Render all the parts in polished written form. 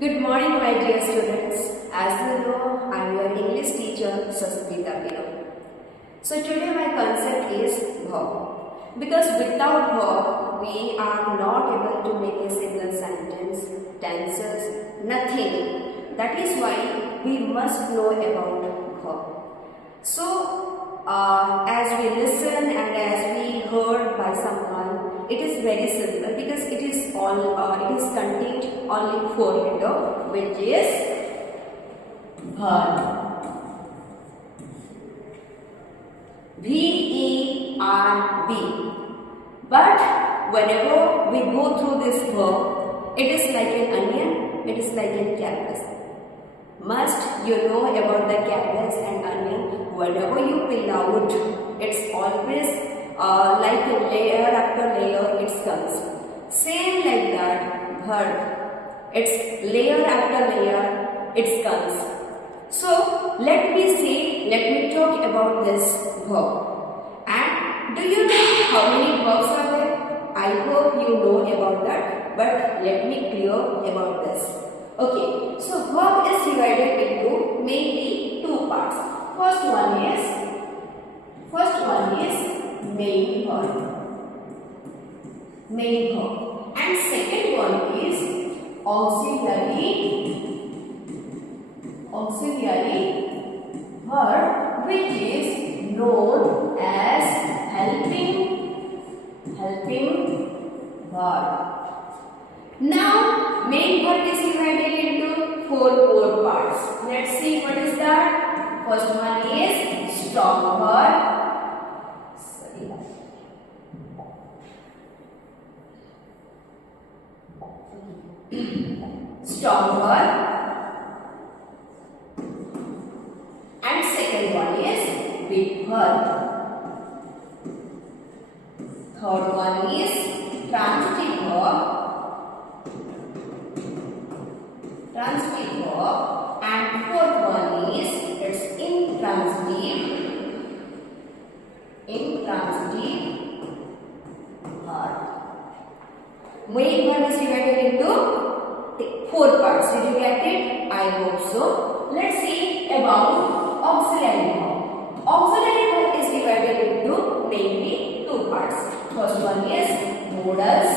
Good morning, my dear students. As you know, I am your English teacher, Sasmita Pino. So today my concept is verb. Because without verb, we are not able to make a single sentence, tenses, nothing. That is why we must know about verb. So, as we listen and as we heard by someone, it is very simple because it is contained only four letters, which is verb. V-E-R-B. But whenever we go through this verb, it is like an onion, it is like a canvas. Must you know about the canvas and onion? Whenever you peel out, it's always like a layer after layer it comes. Same like that, verb. It's layer after layer it comes. So let me talk about this verb. And do you know how many verbs are there? I hope you know about that, but let me clear about this. Okay, so verb is divided into mainly two parts. First one is main verb. And second one is auxiliary verb, which is known as helping verb. Now, main verb is divided into four parts. Let's see what is that. First one is strong verb. Strong verb. And second one is weak verb. Third one is transitive verb. And fourth one is its intransitive verb. Main verb is divided into four parts. Did you get it? I hope so. Let's see about auxiliary verb. Auxiliary verb is divided into mainly two parts. First one is modals,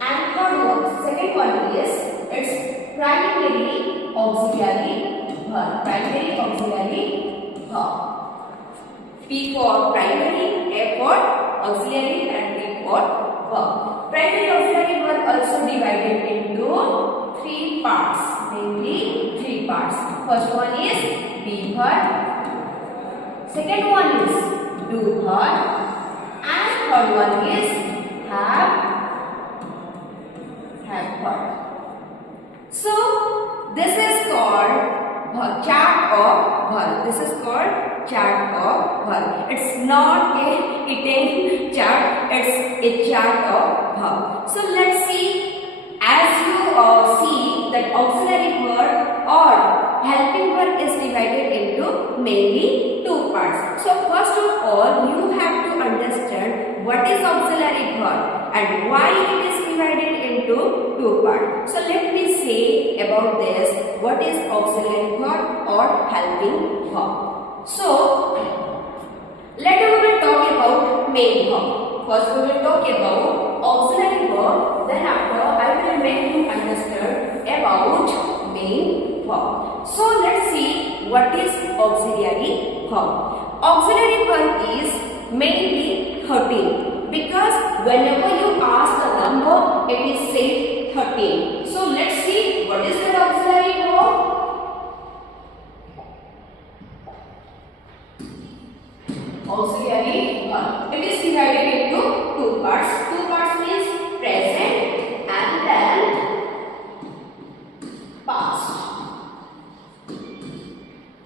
and second one is its primary auxiliary verb. P for primary, A for auxiliary, and B for verb. Primary auxiliary verb also divided into three parts, mainly three parts. First one is be verb, second one is do verb, and third one is have verb. So this is called chart of verb. This is called chart of verb. It's not a eating chart, it's a chart of verb. So let's see. As you see that auxiliary verb or helping verb is divided into mainly two parts. So first of all, you have to understand what is auxiliary verb and why it is divided into two parts. So let me say about this, what is auxiliary verb or helping verb. So let us talk about main verb. First we will talk about auxiliary verb, then after I will make you understand about main verb. So let's see what is auxiliary verb. Auxiliary verb is mainly 13 because whenever you ask the number, it is said 13. So let's see what is the auxiliary verb. Auxiliary verb. It is divided into two parts. Two parts means present and then past.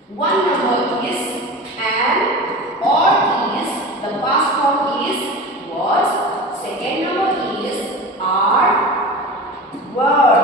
One number is am or is. The past form is was. Second number is are, were.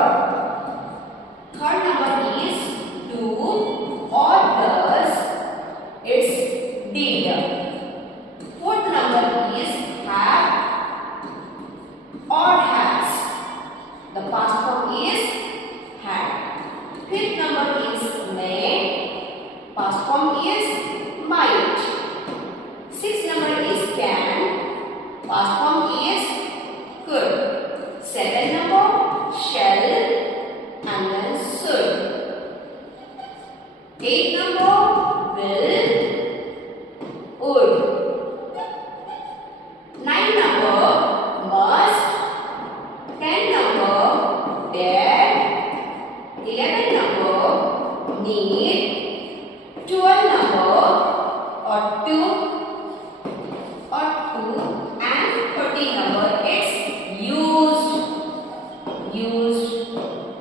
number will, would. 9 number must. 10 number dare. 11 number need. 12 number ought to, and 13 number it's used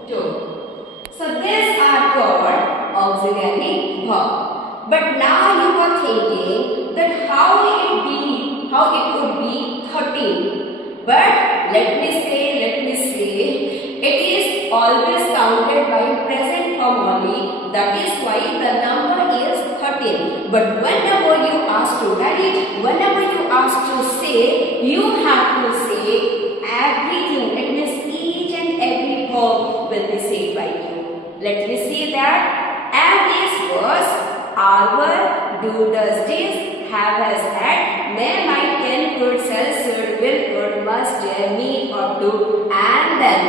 to. So these are called auxiliary verb. But now you are thinking that how it would be 13. But let me say, it is always counted by present form only. That is why the number is 13. But whenever you ask to write, whenever you ask to say, you have to say everything. It means each and every verb will be said by you. Let me see that. And this was our, do, does, did, have, has, had, may, might, can, could, shall, should, will, could, must, dare, need, ought to, and then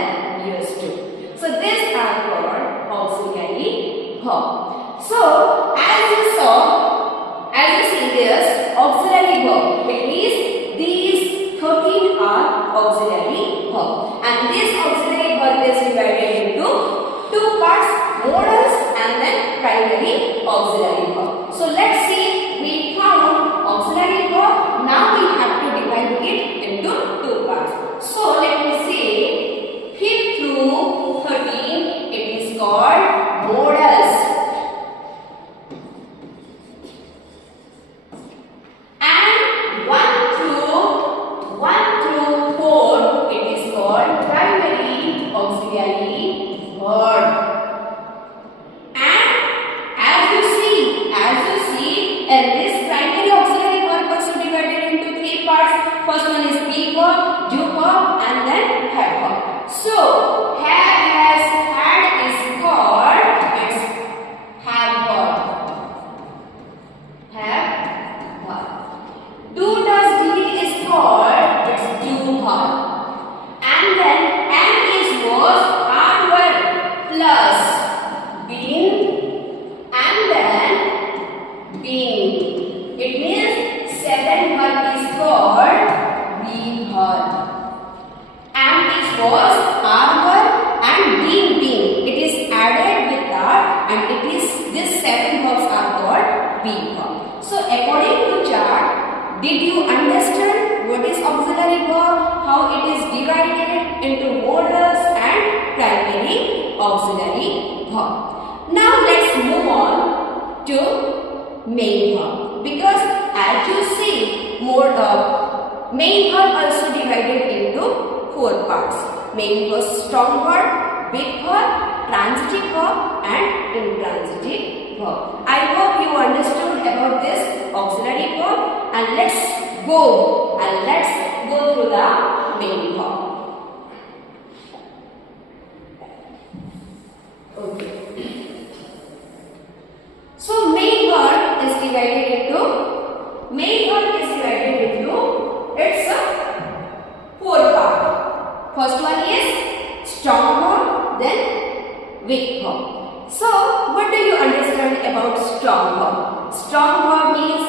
used to. So these are called auxiliary verb. So as you see this auxiliary verb, it means these 13 are auxiliary verb, and this auxiliary verb is divided into two parts, modals and then primary auxiliary verb. So let's see, we found auxiliary verb. Now we have to divide it into two parts. So let me see, 5 through 13 it is called modals, and 1 through 4 it is called primary auxiliary verb. And as you see, and this primary auxiliary verb also divided into three parts. First one is be verb, do verb, and then have verb. So have, has, had is called its have verb. Have verb. Do, does, did is called its do verb. And then and is was, are, were plus been and then being. It means 7 verb is called being verb. And is was, are, were, and being. It is added with that, and it is these 7 verbs are called being verb. So according to chart, did you understand what is auxiliary verb? How it is divided into modals and primary auxiliary verb. Now let's move on to main verb, because as you see, main verb also divided into 4 parts. Main was strong verb, weak verb, transitive verb, and intransitive verb. I hope you understood about this auxiliary verb, and let's go through the main verb. Okay. So main verb is divided into it's 4 parts. First one is strong verb, then weak verb. So what do you understand about strong verb? Strong verb means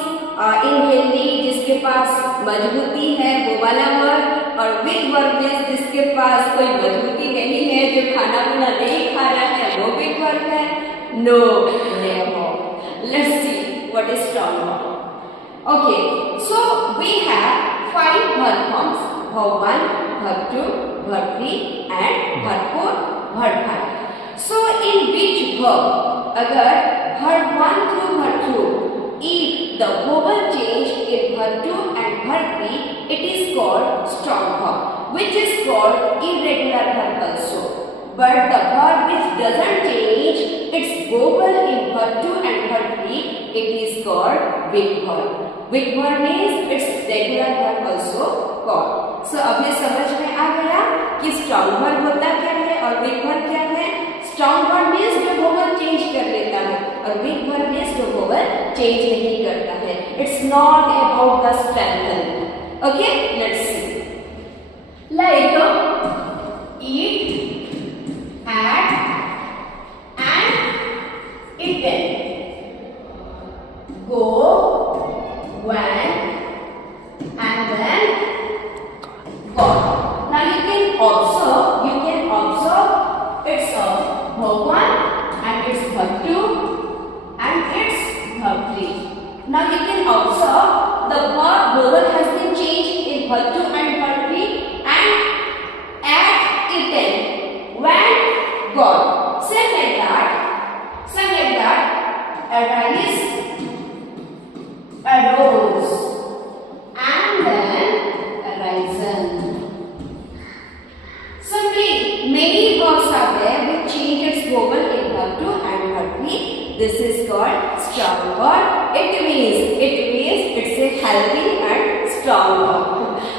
in Hindi जिसके पास मजबूती है वो वाला verb, और weak verb means जिसके पास कोई मजबूती नहीं है, जो खाना पीना नहीं खा रहा है, वो weak verb है. No, never. Let's see what is strong verb. Okay, so we have 5 verb forms: verb 1, verb 2, verb 3, and verb 4, verb 5. So in which verb, अगर verb 1 through verb 2, if the vowel change in verb 2 and verb 3, it is called strong verb, which is called irregular verb also. But the verb which doesn't change its vowel in verb 2 and verb 3, it is called weak verb. Weak verb means its regular verb also called. So अभी समझ में आ गया कि strong verb होता क्या है और weak verb क्या है. Strong verb means जो vowel change कर लेता है, और weak verb means जो vowel change नहीं करता है. It's not about the strength. Okay, let's see. Like eat, had, and eaten. gone. Same like that, arise, arose, and then arisen. Simply, many verbs are there which change its vowel in verb to and verb three. This is called strong verb. It means it's a healthy and strong verb.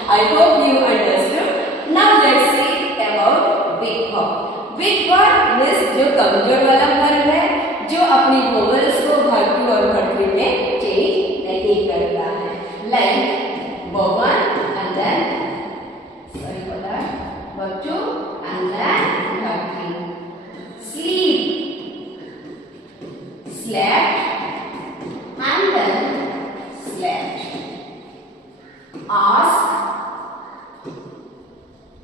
I hope you understood. Now let's see about weak verb. Weak verb means जो कमजोर वाला verb है, जो अपनी vowels को verb two और verb three में change नहीं करता है. Like verb one and then verb two and then verb three. Sleep, slept, and then slept. Ask,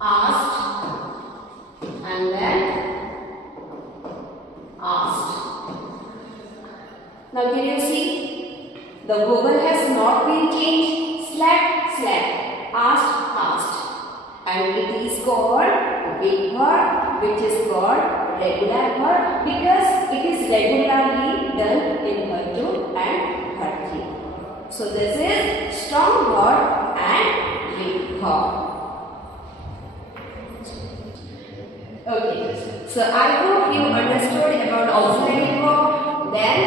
asked, and then asked. Now can you see? The vowel has not been changed. Slept, slept. Asked, asked. And it is called weak verb, which is called regular verb because it is regularly done in verb two and verb three. So this is strong verb and weak verb. Okay, so I hope you understood about auxiliary verb. Then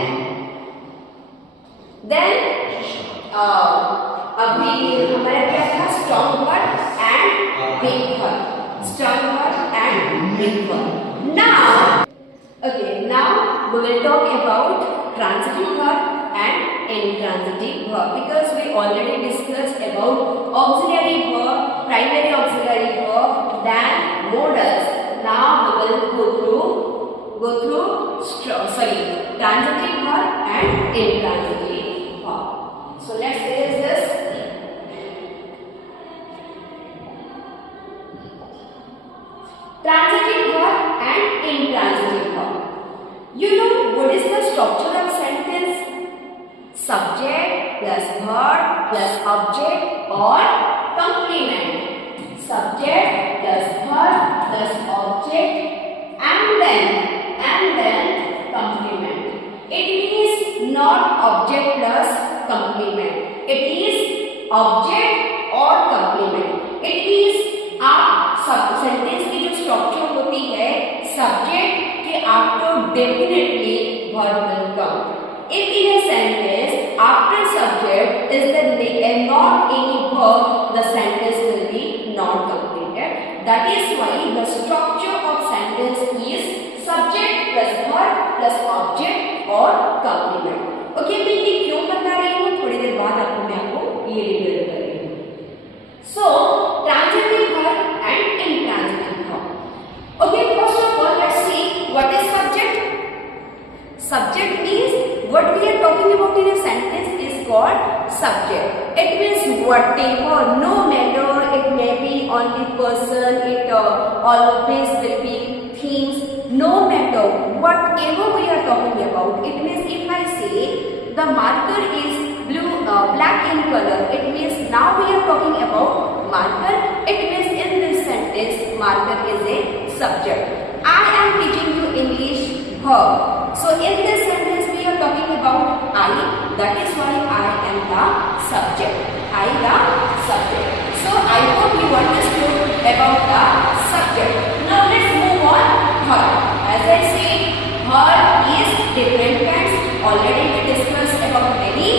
अभी हमारे क्या था strong verb and weak verb. Strong verb and weak verb. Now we will talk about transitive verb and intransitive verb because we already discussed about auxiliary verb, primary auxiliary verb, then modals. Now we will go through transitive verb and intransitive verb. So let's erase this. Transitive verb and intransitive verb. You know what is the structure of sentence? Subject plus verb plus object or complement. Subject plus verb plus object and then complement. It is not object plus complement. It is object or complement. It is आप sentence की जो structure होती है subject के आपको definitely verb will come. If in a sentence after subject is the not any verb, the sentence will be not completed. That is why the structure of sentence is subject plus verb plus object or complement. Okay, मैं ये क्यों बता रही हूँ थोड़ी देर बाद आपको ये रिवील कर रही हूँ. So transitive verb and intransitive verb. Okay, first of all let's see what is subject. Subject means what we are talking about in a sentence is called subject. It means whatever, no matter, it may be only person, it always will be things, no matter whatever we are talking about. It means if I say the marker is black in color, it means now we are talking about marker. It means in this sentence marker is a subject. I am teaching you English verb. So in this sentence we are talking about I. That is why I am the subject. I the subject. So I hope you understood about the subject. Now let's move on her. As I said, her is different kinds. Already we discussed about many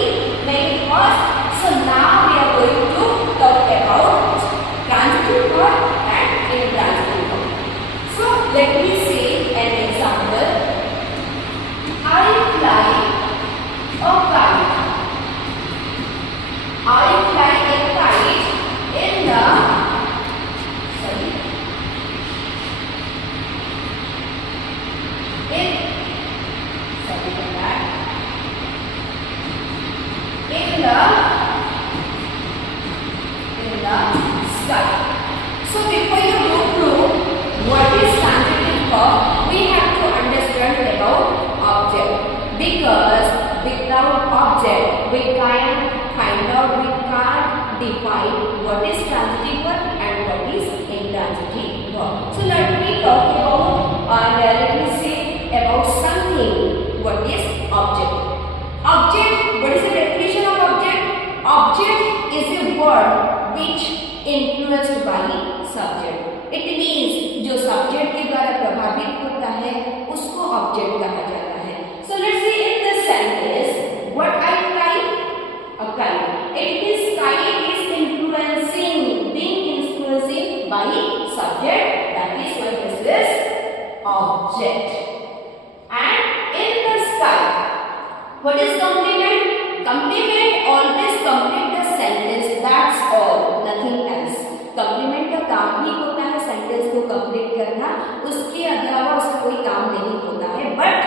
verbs. So now we are going to talk about transitive verb and intransitive verb. So let me say an example. I fly a kite. I fly a kite in the sky. So before you go through what is transitive verb, we have to understand about object because without object we can't find out, we can't it means जो subject के द्वारा प्रभावित होता है उसको object कहा जाता है. So let's see in this sentence what I climb a kite. It means kite is influencing, being influenced by subject. That is why this is object. And in the sky, what is complement? Complement always complete the sentence. That's all, nothing else. Complement का काम ही होता है sentence को complete करना, उसके अलावा उसका कोई काम नहीं होता है. बट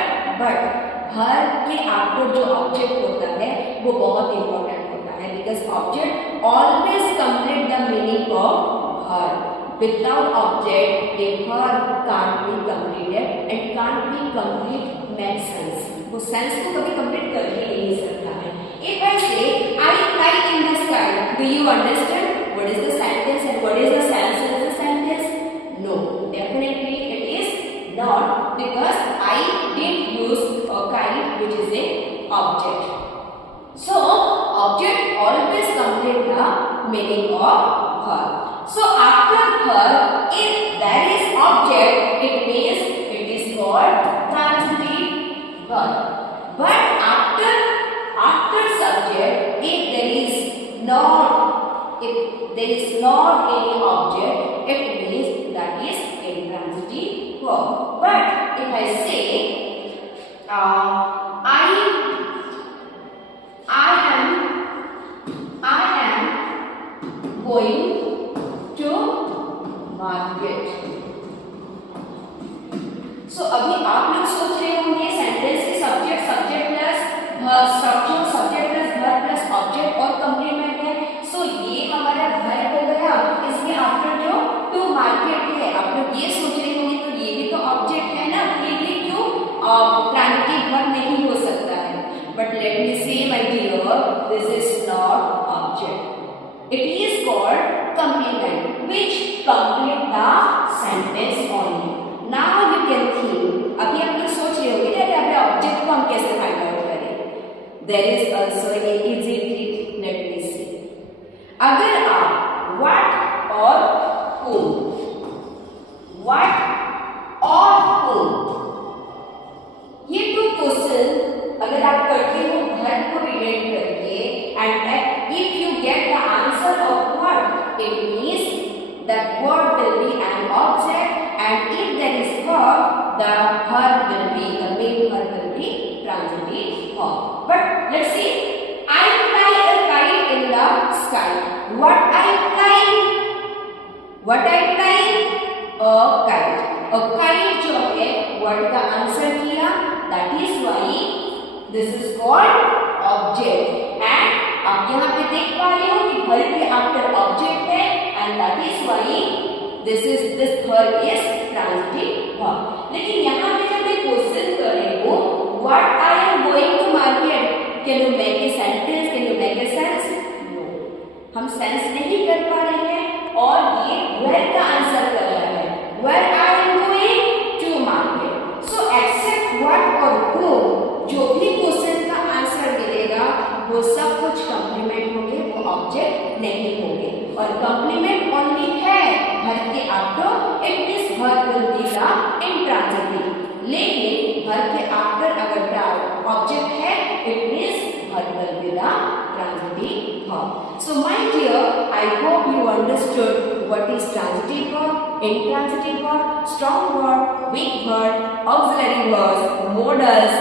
हर के आफ्टर जो ऑब्जेक्ट होता है वो बहुत इंपॉर्टेंट होता है, because object always complete the meaning of her. Without object A her can't be completed and can't be complete make sense. वो सेंस को कभी कंप्लीट कर ही नहीं सकता है. If I say I fly in the sky, do you understand what is the sentence and what is the sense of the sentence? No, definitely it is not, because I did use a kite which is a object. So object always complete the meaning of her. So after her, if there is object, it means it is called transitive verb. But after subject, if there is not any object, it means that is intransitive verb. But if I say I am going to market. So अभी आप लोग सोच रहे होंगे sentence के subject plus verb plus object और complement है. सो ये हमारा verb हो गया, इसके आफ्टर जो टू मार्केट है. आप लोग ये सोच रहे होंगे तो ये भी तो ऑब्जेक्ट है ना, ये भी क्यों ट्रांजिटिव वर्ब नहीं हो सकता है. But let me say my dear, this is not object. It is called complement, which complete the sentence only. Now you can think. अभी आप लोग सोच रहे होंगे कि अभी ऑब्जेक्ट को हम कैसे फाइंड आउट करें. There is also a easy trick. Let me see. अगर आप what और whom, what और whom, ये दो क्वेश्चन अगर आप करते हो वर्ब को रिलेट करके, and if you get the answer of what, it means that word will be an object, and if there is verb, the main verb will be transitive verb. But let's see. I fly a kite in the sky. What I fly? A kite. A kite जो है word का answer किया, that is why this is called object. And आप यहाँ पे देख पा रहे हो कि verb के after object है, and that is why this verb is transitive verb. लेकिन यहाँ पे जब मैं क्वेश्चन कर रही हूँ what I am going to market, can you make a sentence, can you make a sense? No, हम सेंस नहीं कर पा रहे हैं और ये where का आंसर कर रहा है, where I am going to market. So except what और whom, जो भी क्वेश्चन का आंसर मिलेगा वो सब कुछ कंप्लीमेंट होंगे, वो ऑब्जेक्ट नहीं होंगे. और कंप्लीमेंट ओनली है वर्ब के after, it means verb will be the intransitive. लेकिन वर्ब के आफ्टर अगर ऑब्जेक्ट है, it means verb will be the transitive verb. So my dear, I hope you understood what is transitive verb, intransitive verb, strong verb, weak verb, auxiliary verbs, modals,